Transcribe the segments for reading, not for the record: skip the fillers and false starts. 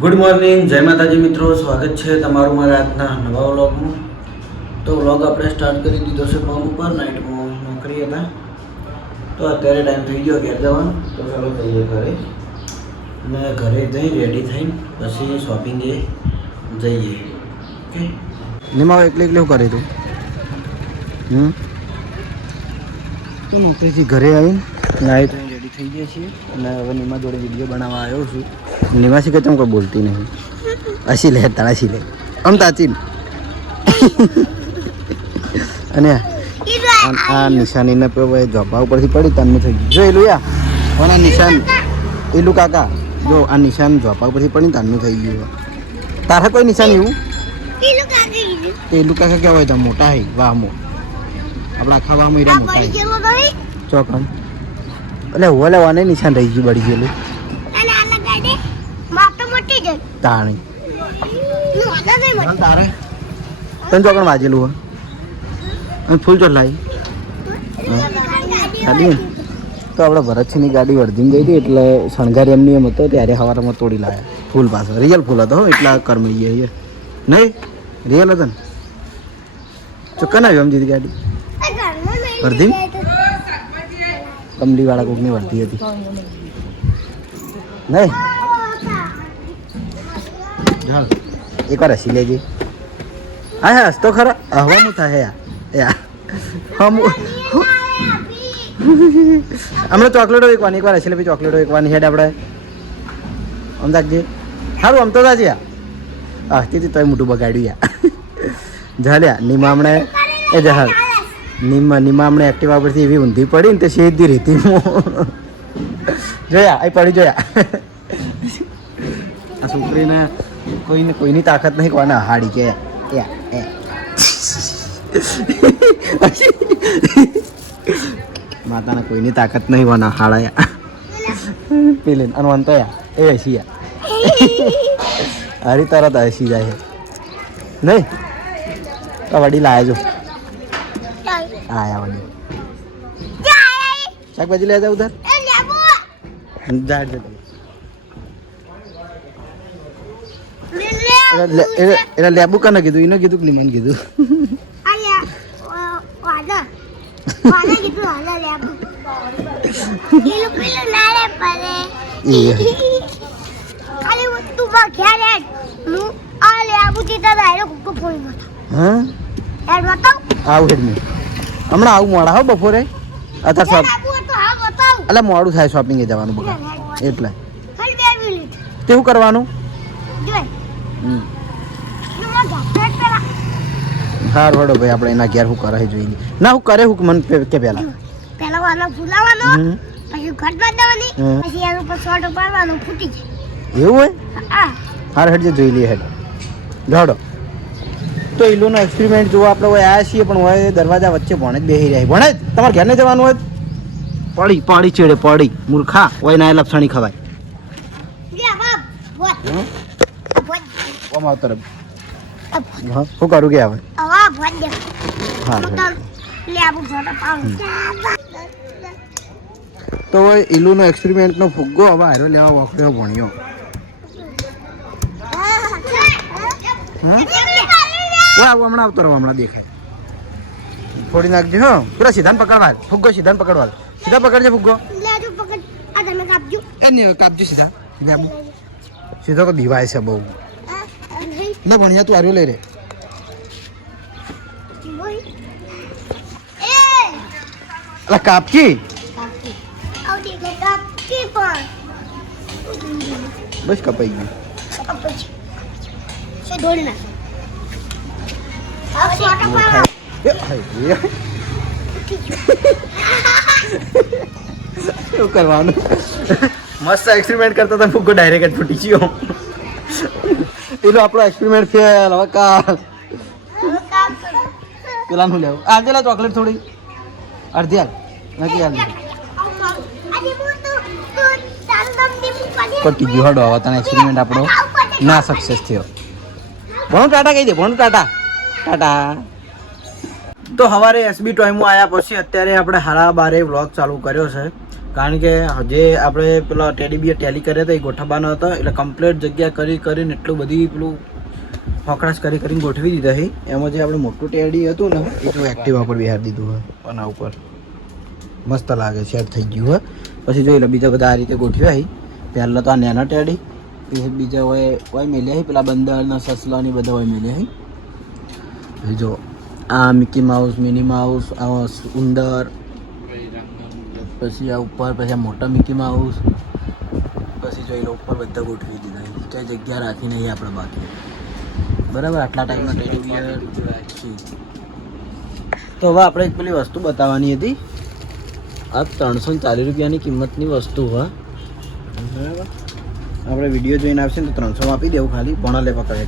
Good morning, જય માતાજી મિત્રો. સ્વાગત છે તમારું મારા આજના નવા વ્લોગમાં. તો વ્લોગ આપણે સ્ટાર્ટ કરી દીધો છે ફોન ઉપર. નાઇટમાં નોકરી હતા તો અત્યારે ટાઈમ થઈ ગયો ઘેર જવાનો. તો ચાલો જઈએ ઘરે અને ઘરે જઈ રેડી થઈને પછી શોપિંગે જઈએ. ઓકે નિમા એકલે શું કરે તું? તો નોકરીથી ઘરે આવીને નાહી ધોઈને રેડી થઈ ગયા છીએ અને હવે નિમા જોડે વિડીયો બનાવવા આવ્યો છું. નિવાસી કે તમે કોઈ બોલતી નહીં. અસી લે તાળાસી લે આમ તાચી અને આ નિશાનીને જોબા ઉપરથી પડી તમને થઈ ગયું. જો એલું યા કોના નિશાન એલું કાકા જો આ નિશાન જોબા ઉપરથી પડી તારનું થઈ ગયું. તારે કોઈ નિશાન એવું એલું કાકા કેવા હોય તો મોટા હે વામો આપણા ખાવામાં એરા મોટા ચોકમ એટલે ઓલે વાને નિશાન રહી ગયું બળી ગયેલું તાણી તારે તને ચોકણ વાજેલું હોય ફૂલ ચોટ લાવી ગાડી તો આપણે ભરતસિંહની ગાડી વર્ધીને ગઈ હતી એટલે શણગાર એમની એમ હતો ત્યારે સવારમાં તોડી લાવ્યા ફૂલ પાછો રિયલ ફૂલ હતો એટલા કરમળી ગયા નહીં રિયલ હતો ને ચોક્કન આવ્યો એમ દીધી ગાડી વર્ધી કમલીવાળા કોકની વર્ધી હતી નહીં એકવાર હસી લેજે. હા હા હસતો ખરા હવા હું થાય યાર હમણાં ચોકલેટો એકવાની એકવાર હસી લે પછી ચોકલેટો એકવાની હેડ આપણે અમદાવાદ જે સારું આમ તો જાજે યાર તેથી તોય મોટું બગાડ્યું યાર ઝાલ્યા નીમા હમણાં એ જહાલ નીમા હમણાં એક્ટિવા પરથી એવી ઊંધી પડી ને તે સીધી રીતી જોયા એ પડી જોયા આ છોકરીને કોઈની તાકાત નહીં કોને હાડી કે માતાને કોઈની તાકાત નહીં કોના હાડા પેલી અને વનતો યા એ હસી યા હરી તરત હસી જાય નહીં તો વડી લાયા જો આયા વડી શાકભાજી લે જા ઉધર ઝાડ જતો એટલે લેબુ કને કીધું એને કીધું કે લીમન કીધું હમણાં આવું મોડા હો બપોરે અત્યારે એટલે મોડું થાય શોપિંગ જવાનું બગા એટલે તેવું કરવાનું હાર વડો ભાઈ આપણે એના ઘેર શું કરે જોઈએ ના હું કરે હું મન કે પેલા વાળો ફૂલાવાનો પછી ઘટ બાંધવાની પછી એના ઉપર સોટો પાડવાનો ફૂટી જાય એવું હોય હાર હેડ જોઈ લઈએ હેડ જોડો તો ઈલુનો એક્સપેરિમેન્ટ જોવા આપણે હોય આવ્યા છીએ પણ હોય દરવાજા વચ્ચે ભણે જ બેસી રહ્યા ભણે જ તમારે ઘેર ને જવાનું હોય પડી ચેડે પડી મૂર્ખા હોય ના લપસણી ખવાય ઓમ આવતર હા શું કરું કે આવે તો ઈલુનો એક્સપેરિમેન્ટનો ફુગ્ગો હવે હારો લેવા વખડ્યો ભણ્યો હમણાં આવતો રહો હમણાં દેખાય થોડી નાખજો હો પૂરા સીધાને પકડવા ફુગ્ગો સીધાને પકડવા સીધા પકડજે ફુગ્ગો એ નહીં કાપજો સીધા સીધો તો દીવાય છે બહુ ના ભણ્યા તું આર્યો લઈ રે અલા કાપકી બસ કપાઈ ગયું શું કરવાનું મસ્ત એક્સપેરિમેન્ટ કરતા હતા ફૂગો ડાયરેક્ટ જ ફૂટી ગયો પેલો આપણો એક્સપેરિમેન્ટ ફેલ હવે કાલ પેલા નું લેવું આ પેલા ચોકલેટ થોડી અડધી હાલ નથી હાલ પટી ગયો હડો હવે તને એક્સપેરિમેન્ટ આપણો ના સક્સેસ થયો ભણું ટાટા કહી દે ભણું ટાટા તો સવારે એસબી ટોયમાં આવ્યા પછી અત્યારે આપણે હારા બારે વ્લોગ ચાલુ કર્યો છે કારણ કે જે આપણે પેલા ટેડી બિયર ટેલી કર્યા હતા એ ગોઠવવાનો હતો એટલે કમ્પ્લીટ જગ્યા કરીને એટલું બધી પેલું ફોકડાશ કરીને ગોઠવી દીધા છે. એમાં જે આપણે મોટું ટેડી હતું ને એ જો એક્ટિવા પર બિહાર દીધું હોય આના ઉપર મસ્ત લાગે સેટ થઈ ગયું હોય. પછી જોઈ લો બીજા બધા આ રીતે ગોઠવ્યા છે. પહેલાં તો આ નાના ટેડી પછી બીજા હોય મેલ્યા છે પેલા બંદરના સસલાની બધા હોય મેલ્યા છે. જો આ મિકી માઉસ મિની માઉસ આ ઉંદર પછી આ ઉપર પછી આ મોટા મિકી માઉસ પછી જોઈ લો ઉપર બધા ગોઠવી દીધા છે. જગ્યા રાખી નહીં આપણે બાકી બરાબર. આટલા ટાઈમનો ટેડી બિયર છે. તો હવે આપણે એક પેલી વસ્તુ બતાવવાની હતી. આ 340 રૂપિયાની કિંમતની વસ્તુ હોય બરાબર. આપણે વિડીયો જોઈને આવશે ને તો 300 આપી દેવું ખાલી ભણા લે પકડે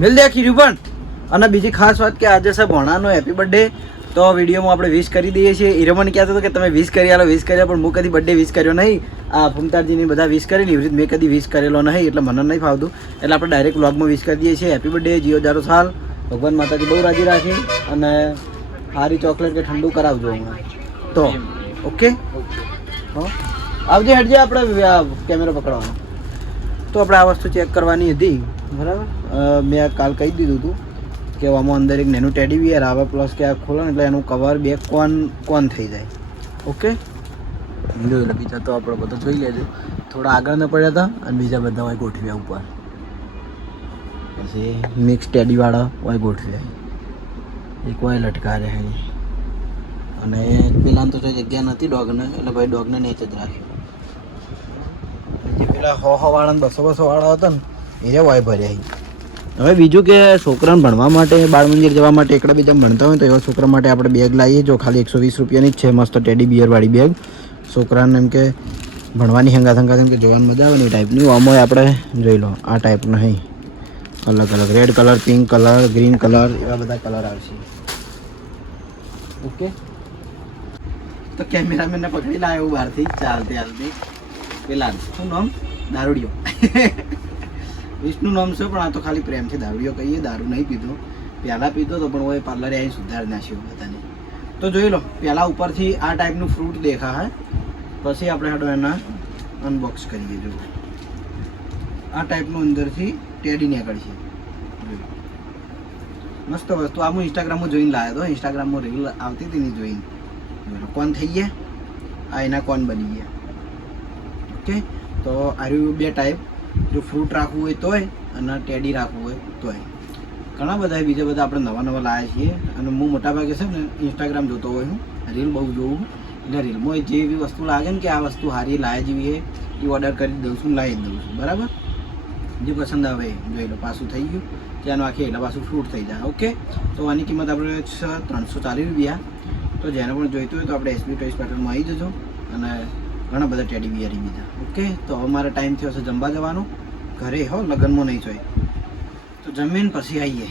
મિલ દે ખીર્યું પણ. અને બીજી ખાસ વાત કે આજે છે ભણાનો હેપી બર્થડે. તો વિડીયોમાં આપણે વિશ કરી દઈએ છીએ. હીરો મને કહેતો હતો કે તમે વિશ કરી આલો પણ હું કદી બર્થડે વિશ કર્યો નહીં. આ ફૂમતાજીની બધા વિશ કરેલી એવી રીતે મેં કદી વિશ કરેલો નહીં એટલે મને નહીં ફાવતું. એટલે આપણે ડાયરેક્ટ વ્લોગમાં વિશ કરી દઈએ છીએ હેપી બર્થડે જીઓ 1000 સાલ. ભગવાન માતાજી બહુ રાજી રાખી અને સારી ચોકલેટ કે ઠંડુ કરાવજો હમણાં તો ઓકે. હા આવજે હેડજે આપણે કેમેરો પકડવાનો. તો આપણે આ વસ્તુ ચેક કરવાની હતી બરાબર. મેં કાલ કહી દીધું હતું કે આમાં અંદર એક નાનું ટેડી બિયર આવે પ્લસ કે આ ખોલો ને એટલે એનું કવર બે કોન થઈ જાય. ઓકે એટલે બીજા તો આપણે બધું જોઈ લેજો. થોડા આગળ ન પડ્યા હતા અને બીજા બધા હોય ગોઠવ્યા ઉપર. પછી મિક્સ ટેડીવાળા હોય ગોઠવ્યા એક હોય લટકા રહે અને પેલા તો જગ્યા નથી ડોગને એટલે ભાઈ ડોગને નીચે જ રાખ્યો. જે પેલા 100 વાળા ને 200 વાળા હતા ને એ હોય ભર્યા. હવે બીજું કે છોકરાને ભણવા માટે બાળ મંદિર જવા માટે એકડા બીજા ભણતા હોય તો એવા છોકરા માટે આપણે બેગ લાવીએ. જો ખાલી 120 રૂપિયાની જ છે મસ્ત ટેડી બિયરવાળી બેગ. છોકરાને એમ કે ભણવાની હંગાત એમ કે જોવાની મજા આવે ને એ ટાઈપની. આમાં આપણે જોઈ લો આ ટાઈપનો નહીં અલગ અલગ red colour pink colour green colour એવા બધા કલર આવશે. ઓકે તો કેમેરામેનને પકડી લાવ્યો એવું બહારથી ચાલતી પેલા શું નામ દારૂડિયો વિષ્ણુ નામ છે પણ આ તો ખાલી પ્રેમથી દારૂડિયો કહીએ. દારૂ નહીં પીધો પહેલાં પીતો તો પણ હોય પાર્લરે આવી સુધારી નાખ્યું બધાને. તો જોઈ લો પહેલાં ઉપરથી આ ટાઈપનું ફ્રૂટ દેખાય પછી આપણે હાડો એના અનબોક્સ કરીએ. જો આ ટાઈપનું અંદરથી ટેડી નીકળશે મસ્ત વસ્તુ. આ હું ઇન્સ્ટાગ્રામમાં જોઈને લાવ્યો હતો. ઇન્સ્ટાગ્રામમાં રીલ આવતી હતી ને જોઈને કોણ થઈ ગયા આ એના કોણ બની ગયા. ઓકે તો આ બે ટાઈપ જો ફ્રૂટ રાખવું હોય તોય અને ટેડી રાખવું હોય તોય ઘણા બધા બીજા બધા આપણે નવા લાવ્યા છીએ. અને હું મોટાભાગે છે ને ઇન્સ્ટાગ્રામ જોતો હોય હું રીલ બહુ જોઉં એટલે રીલમાં જે એવી વસ્તુ લાગે ને કે આ વસ્તુ સારી લાવે જેવી છે એ ઓર્ડર કરી દઉં છું લાવી જ દઉં છું બરાબર. જે પસંદ આવે જોઈ લો પાછું થઈ ગયું ત્યાંનું આખી એટલે પાછું ફ્રૂટ થઈ જાય. ઓકે તો આની કિંમત આપણે 340 રૂપિયા. તો જેને પણ જોઈતું હોય તો આપણે એસબી ટોયસ પેટર્નમાં આવી જજો અને ઘણા બધા ટેડી બિયર બીજા. ઓકે તો અમારે ટાઈમ થયો છે જમવા જવાનો ઘરે હો લગ્નમાં નહીં જોઈ તો જમીન પછી આવીએ.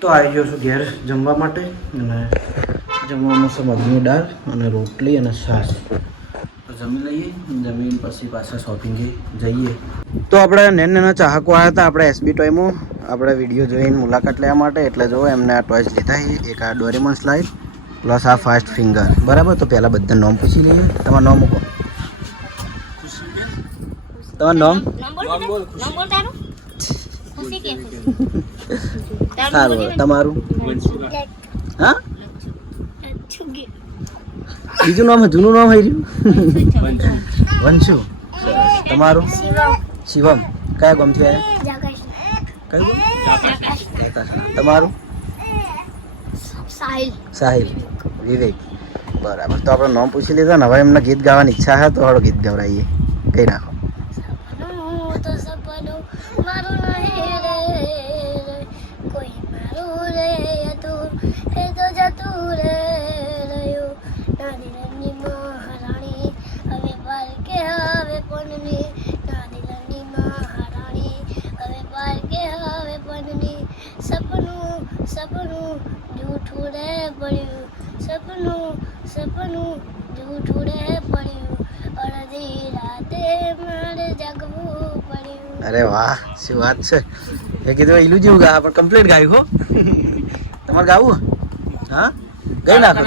તો આવી ગયો છું ઘેર જમવા માટે અને જમવામાં છે મગની દાળ અને રોટલી અને છાશ. તો જમી લઈએ જમીન પછી પાછા શોપિંગે જઈએ. તો આપણે નાના ચાહકો આવ્યા હતા આપણે એસબી ટોયમાં આપણે વિડીયો જોઈને મુલાકાત લેવા માટે. એટલે જો એમને આ ટોયસ લીધા એક આ ડોરેમોન સ્લાઇડ પ્લસ આ ફાસ્ટ ફિંગર બરાબર. તો પહેલાં બધા નામ પૂછી લઈએ. તમારું નામ મૂકો. તમારું નામ સારું તમારું હા બીજું નામ જૂનું નામ આવી રહ્યું વંશુ. તમારું શિવમ. કયા ગામથી આવ્યા કયું તમારું સાહિલ વિવેક બરાબર. તો આપણે નામ પૂછી લીધા ને હવે એમને ગીત ગાવાની ઈચ્છા છે તો હળો ગીત ગવડાવીએ. કઈ નાખો. અરે વાહ શું વાત છે. એ કીધું એલું જેવું ગા પણ કમ્પ્લીટ ગાયું હો. તમારે ગાવું હા કઈ નાખો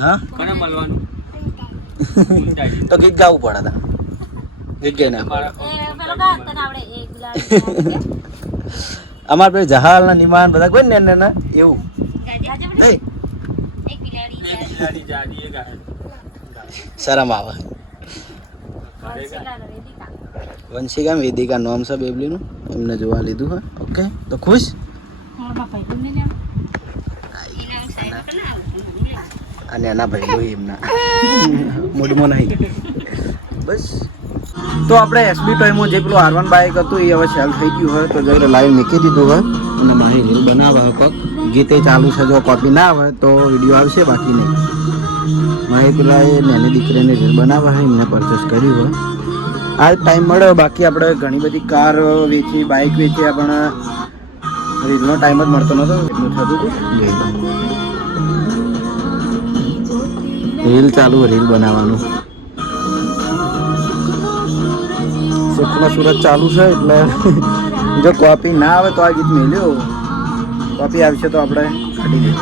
હા કોને મળવાનું તો ગીત ગાવું પડે તા ગીત ગાઈને અમાર ભાઈ જહાલ નિમાન બધા કોઈ ને ના એવું એ શરમ આવે વંશિકા વેદિકા નામ છે બેબલીનું એમને જોવા લીધું હોય ઓકે તો ખુશ અને એના ભાઈ એમના મૂડમાં નહીં બસ તો આપણે એસબી ટાઈમમાં જે પેલું R1 બાઇક હતું એ હવે સેલ થઈ ગયું હોય તો જઈને લાઈવ મૂકી દીધું હોય અને મારી રીલ બનાવવા હોય પગ ગીતે ચાલુ છે જો કોપી ના આવે તો વિડીયો આવશે બાકી નહીં મારી પેલા એ નાની દીકરીને રીલ બનાવવા હોય એમને પરચેસ કર્યું હોય આ ટાઈમ મળ્યો બાકી આપણે ઘણી બધી કાર વેચી બાઇક વેચી પણ રીલનો ટાઈમ જ મળતો નહોતો એટલું થતું હતું રીલ ચાલુ રીલ બનાવવાનું સુખના સુરત ચાલુ છે એટલે જો કોપી ના આવે તો આ ગીત મેલ્યો કોપી આવશે તો આપણે કાઢી દઈએ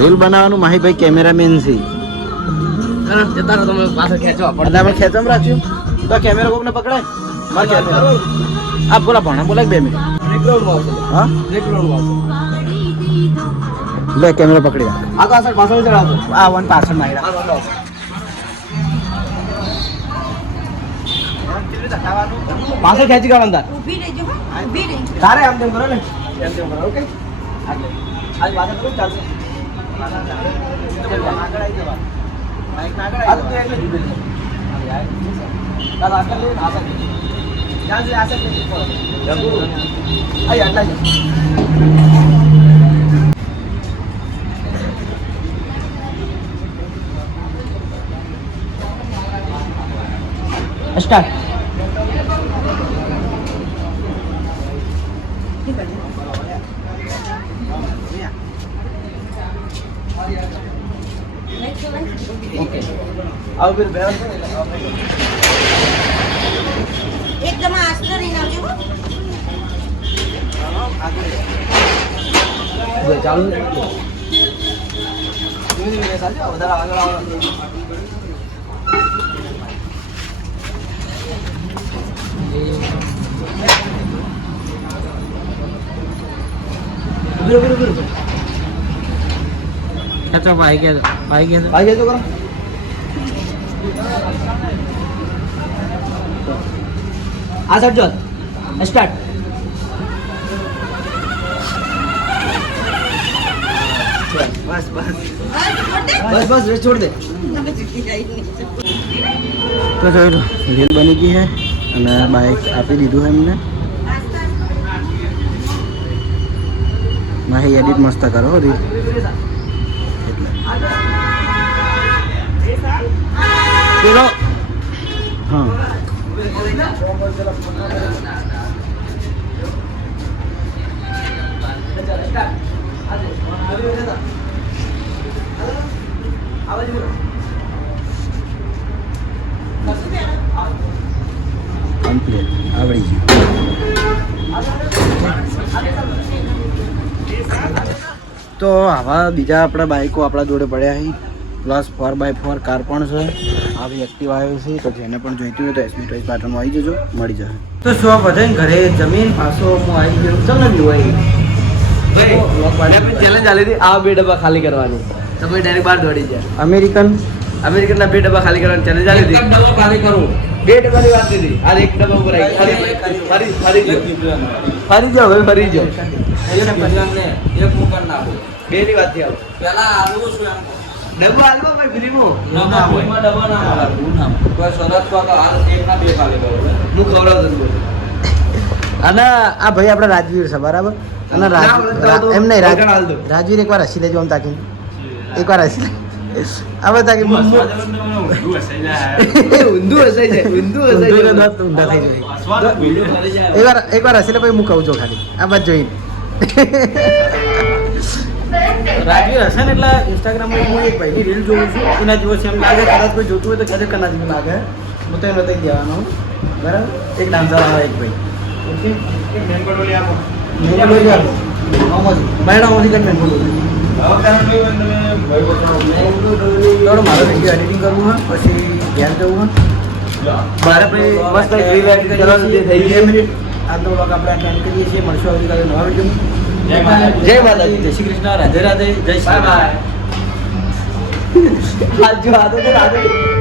રીલ બનાવવાનું માહીભાઈ કેમેરામેન છે તમે ખેંચો રાખ્યું તો કેમેરા કોકને પકડાય મારે કેમેરા આ બોલા ભણા બોલા 2 મિનિટ હા લે કેમેરા પકડી આ પાછળ ચડાવતો આ વન પાછળ મારી પાછળ ખેંચી કાઢો અંદર તારે આમ તેમ કરો ને એમ તેમ કરો ઓકે આજ પાછળ કોઈ ચાલશે આગળ આવી જવા આ તો એટલે જુદે દાદા આગળ લે આસા ત્યાં જે આસા કે જગુ આય આટલા સ્ટાર્ટ ओके आओ फिर बैठ એકદમ આસ્તે રહીને આવજો હો. ચાલુ ધીમે ચાલજો વધારે આગળ આવો अच्छा भाई क्या तो करो आ सट जो स्टार्ट बस बस बस बस रेस्ट छोड़ दे तो चलो રીલ બની ગઈ હે અને બાઇક આપી દીધું હે એમને માહી એડિટ મસ્ત કરો રીલ પેલો હા કમ્પ્લીટ આવડી ગયું તો આવા બીજા આપણા બાઇકો આપણા જોડે પડ્યા છે પ્લસ 4x4 કાર પણ છે આવી એક્ટિવ આવ્યો છે તો જેને પણ જોઈતું હોય તો એસબી ટોયઝ પાટણમાં આવી જજો મળી જશે તો શું બધાને ઘરે જમીન પાછો હું આવી ગયો તમને બી હોય ચેલેન્જ આલી હતી આ 2 ડબ્બા ખાલી કરવાની તો કોઈ ડાયરેક્ટ બહાર દોડી જાય અમેરિકન અમેરિકનના 2 ડબ્બા ખાલી કરવાની ચેલેન્જ આલી હતી ડબ્બા ખાલી કરું 2 ડબ્બાની વાત હતી આ એક ડબ્બા ઉપર આવી ફરી જાઓ હવે ફરી જાઓ એક મુકર નાખો 2 ની વાત થી આવો પહેલા આલવું શું એમ ડબ્બા આલવા ભાઈ ફ્રીમાં ના હોય ડબ્બા ના આવે કોઈ શરત તો હાલ એક ના 2 ખાલી કરો હું ખવડાવતો છું અને આ ભાઈ આપણા રાજવીર છે બરાબર અને એમ નહીં રાજવીર એકવાર હસી લેજો આમ તાકી એકવાર હસી હવે તાકી ઊંધું હસાઈ જાય ઊંધા થઈ જાય એકવાર હસી લે પછી હું કહું છું ખાલી આ બાદ જોઈને રાજવીર હશે ને એટલે ઇન્સ્ટાગ્રામમાં હું એક ભાઈની રીલ જોઉં છું એના જેવો છે એમ લાગે કદાચ કોઈ જોતું હોય તો ખરેખર ના જેવું લાગે હું તો એમ બતાવી દેવાનો બરાબર એક ડાન્સર આવે એક ભાઈ ઓકે મેંગો ડોલી આપો બાયડામાંથી કંઈ મેંગો ડોલી થોડો મારે વિડીયો એડિટિંગ કરવું હોય પછી ઘેર જવું હોય મારે ભાઈ મસ્ત રીલ એડિટ કરવાની થઈ 2 મિનિટ આજનો વ્લોગ આપણે આટલા એન્ડ કરીએ છીએ મળશું આવતીકાલે નવા વિડીયોમાં જય માતાજી જય શ્રી કૃષ્ણ રાધે રાધે જય શ્રી બાય બાય હાથ જો હાથ